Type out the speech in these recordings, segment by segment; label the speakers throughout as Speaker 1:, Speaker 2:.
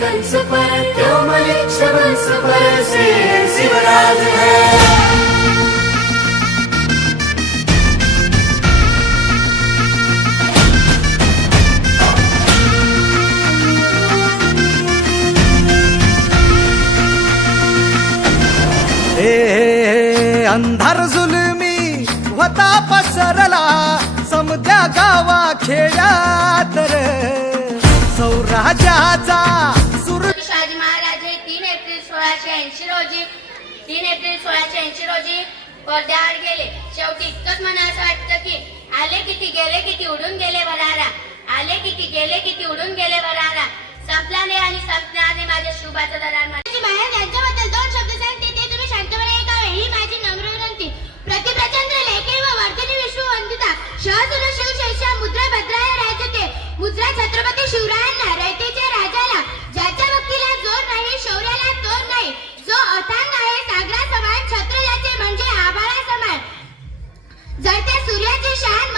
Speaker 1: कंस पर क्यों पर से शिवराज है।
Speaker 2: हे अंधार जुलमी होता पसरला समद्या गावा खेड्या सौराजाचा सुर
Speaker 3: शिवाजी महाराज हे तीन एप्रिल सोळाशे ऐंशी रोजी तीन एप्रिल सोळाशे ऐंशी रोजी वर्ध्यावर गेले. शेवटी इतकंच मला असं वाटतं की आले किती गेले किती उडून गेले वरारा. आले किती गेले किती उडून गेले वरारा. संपला नाही आणि संपणार नाही माझ्या शुभाचा दरार बाहेर यांच्याबद्दल दोन शब्द सांगते ते तुम्ही शांतपणे ऐकावे ही माझी नम्र विनंती. प्रतिप्रचंड लेखे व वर्तनी विश्व वंदिता शहसुर शिवशेषा मुद्रा भद्राय राजते. मुद्रा छत्रपती शिवरायांना
Speaker 4: share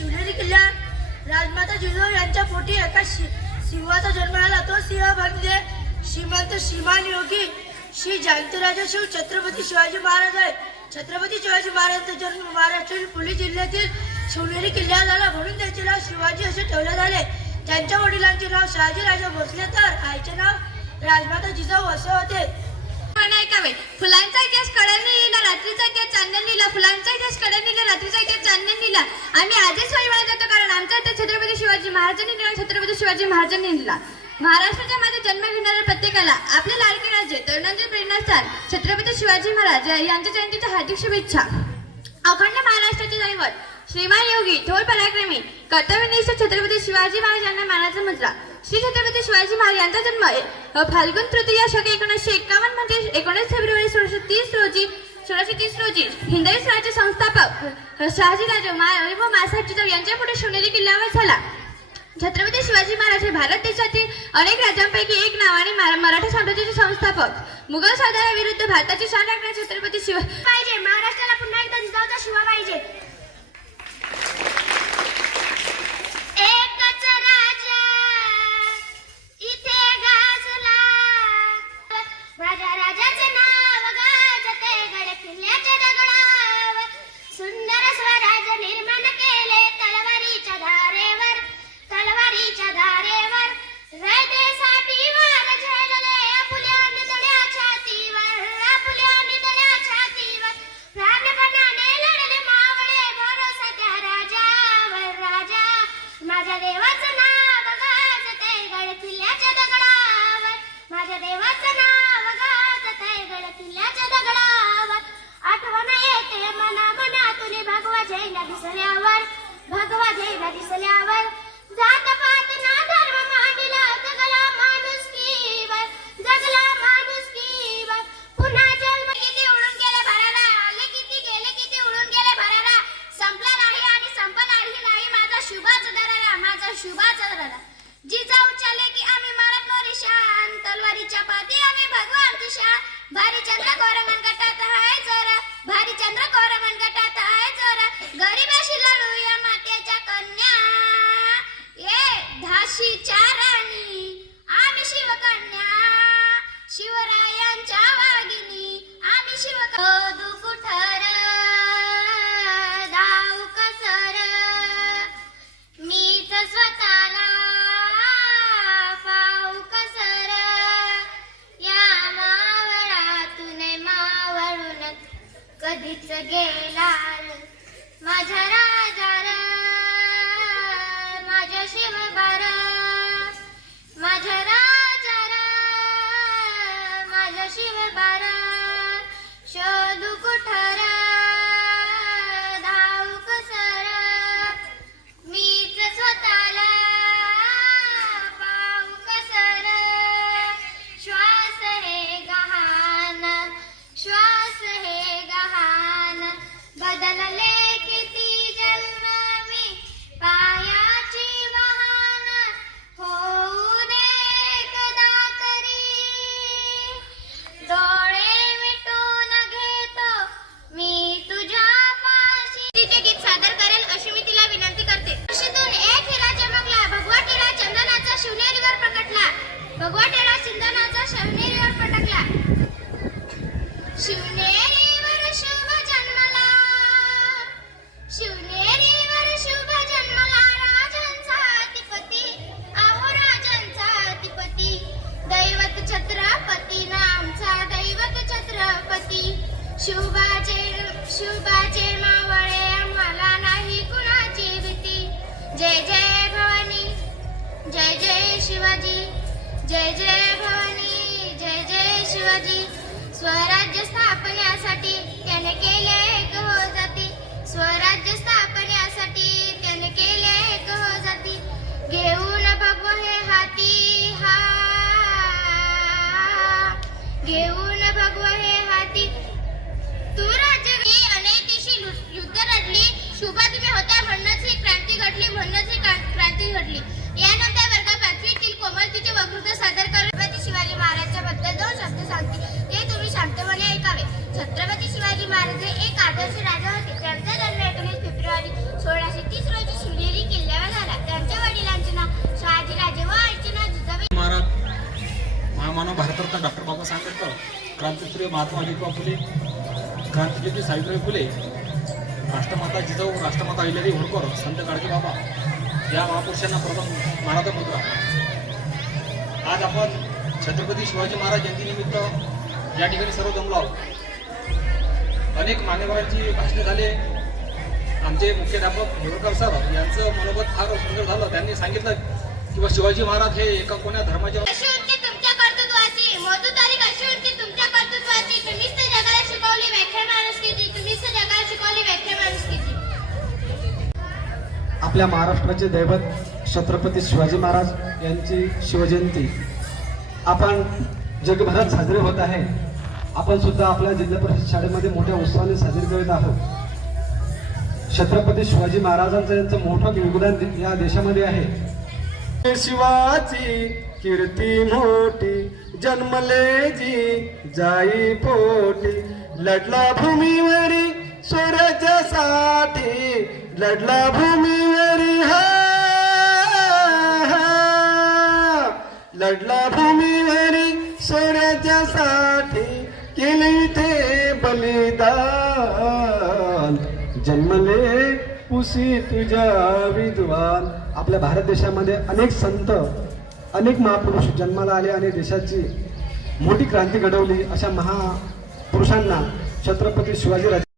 Speaker 4: शिवनेरी किल्ल्यात राजमाता जिजाऊ यांच्या पोटी एका शि- सिंहाचा जन्म झाला. तो सिंह म्हणजे श्रीमंत श्रीमान योगी. श्री जयंतराजा शिव छत्रपती शिवाजी महाराज आहे. छत्रपती शिवाजी महाराजांचा जन्म महाराष्ट्रातील पुणे जिल्ह्यातील शिवनेरी किल्ल्यावर झाला. म्हणून त्यांचे नाव शिवाजी असे ठेवण्यात आले. त्यांच्या वडिलांचे नाव शहाजी राजा भोसले. तर आईचे नाव राजमाता जिजाऊ असे होते.
Speaker 3: पण ऐकावे फुलांचा इतिहास कळेल रात्रीचा इतिहास चांदणीला लिहिला फुलांचा इतिहास कडणीला रात्रीचा इतिहास चांदणीला लिहिला. आम्ही आजच वाई जातो कारण आमचा इतिहास छत्रपती शिवाजी महाराजांनी लिहिला छत्रपती शिवाजी महाराजांनी लिहिला. महाराष्ट्राच्या मध्ये जन्म घेणाऱ्या प्रत्येकाला आपले लाडके राजे तरुणांचे प्रेरणास्थान छत्रपती शिवाजी महाराज यांच्या जयंतीच्या हार्दिक शुभेच्छा. अखंड महाराष्ट्राचे दैवत श्रीमान योगी थोर पराक्रमी कर्तव्यनिष्ठ छत्रपती शिवाजी महाराज यांना मानाचा मुद्रा. श्री छत्रपती शिवाजी महाराज यांचा जन्म फाल्गुन तृतीया शके एकोणीसशे एकावन्न म्हणजे एकोणीस फेब्रुवारी सोळाशे तीस रोजी सोळाशे तीस रोजी हिंदवी स्वराज्य संस्थापक शहाजीराजे मा- व मासाहेब जिजाऊ यांच्या पुढे शिवनेरी किल्ल्यावर झाला. छत्रपती शिवाजी महाराज हे भारत देशातील अनेक राज्यांपैकी एक नावाने मा- मराठा साम्राज्याचे संस्थापक. मुघल सरदाराविरुद्ध भारताची शान राखणारे छत्रपती शिवाजी पाहिजे. महाराष्ट्राला पुन्हा एकदा जिजाऊचा शिवा पाहिजे. Gracias, गरीब माझ्या
Speaker 5: शिवबार शोधू कुठर धावू कसर मीच स्वतःला पाहू कसर श्वास हे गहान श्वास हे गहान बदलले भगवा सिंधनाचा चंदनाचा शिवनेरीवर प्रकटला शिवनेरीवर शुभ जन्मला. शिवनेरीवर शुभ जन्मला. राजांचा अधिपती अहो राजांचा अधिपती. दैवत छत्रपती नामचा दैवत छत्रपती. शुभाचे शुभाचे मावळे आम्हाला नाही कुणाची भीती. जय जय भवानी जय जय शिवाजी. जय जय भवानी जय जय शिवाजी. स्वराज्य स्थापनेसाठी त्याने केले एक हो जाती. स्वराज्य स्थापण्यासाठी त्याने केले एक हो जाती. घेऊन बघू हे हाती हा. घेऊन बघू हे हाती. तू राज्य अनेक अनेकशी लु- युद्ध रडली शुभा तुम्ही होत्या म्हणूनच ही क्रांती घडली म्हणूनच
Speaker 6: महामानव डॉक्टर बाबासाहेब आंबेडकर क्रांतिप्रिय महात्मा ज्योतिबा फुले क्रांतिज्योती सावित्रीबाई फुले राष्ट्रमाता जिजाऊ राष्ट्रमाता अहिल्यादेवी होळकर संत गाडगे बाबा या महापुरुषांना प्रथम मानाचा मुद्रा आज आपण छत्रपती शिवाजी महाराज जयंतीनिमित्त या ठिकाणी सर्व जमलो आहोत. अनेक मान्यवरांची भाषणे झाले. आमचे मुख्याध्यापक होळकर सर यांचं मनोगत फार सुंदर झालं. त्यांनी सांगितलं की बा शिवाजी महाराज हे एका कोण्या धर्माच्या
Speaker 5: तुम्हीच तर जगाला शिकवली व्याख्या माणुसकीची. तुम्हीच तर जगाला शिकवली व्याख्या माणुसकीची.
Speaker 7: आपल्या महाराष्ट्राचे दैवत छत्रपती शिवाजी महाराज यांची शिवजयंती. आपण जगभरात साजरी होत आहे. आपण सुद्धा आपल्या जिल्हा परिषद शाळेमध्ये मोठ्या उत्साहाने साजरी करीत आहोत. छत्रपती शिवाजी महाराजांचं यांचं मोठं योगदान या देशामध्ये आहे. शिवाची कीर्ती मोठी जन्मले जी जाई पोटी लढला भूमीवरी स्वराज्यासाठी लढला भूमीवरी हा लढला भूमीवरी स्वराज्यासाठी केली ते बलिदान. जन्मले पुसी तुझ्या विद्वान. आपल्या भारत देशामध्ये अनेक संत अनेक महापुरुष जन्माला आले आणि देशाची मोठी क्रांती घडवली अशा महापुरुषांना छत्रपती शिवाजीराजे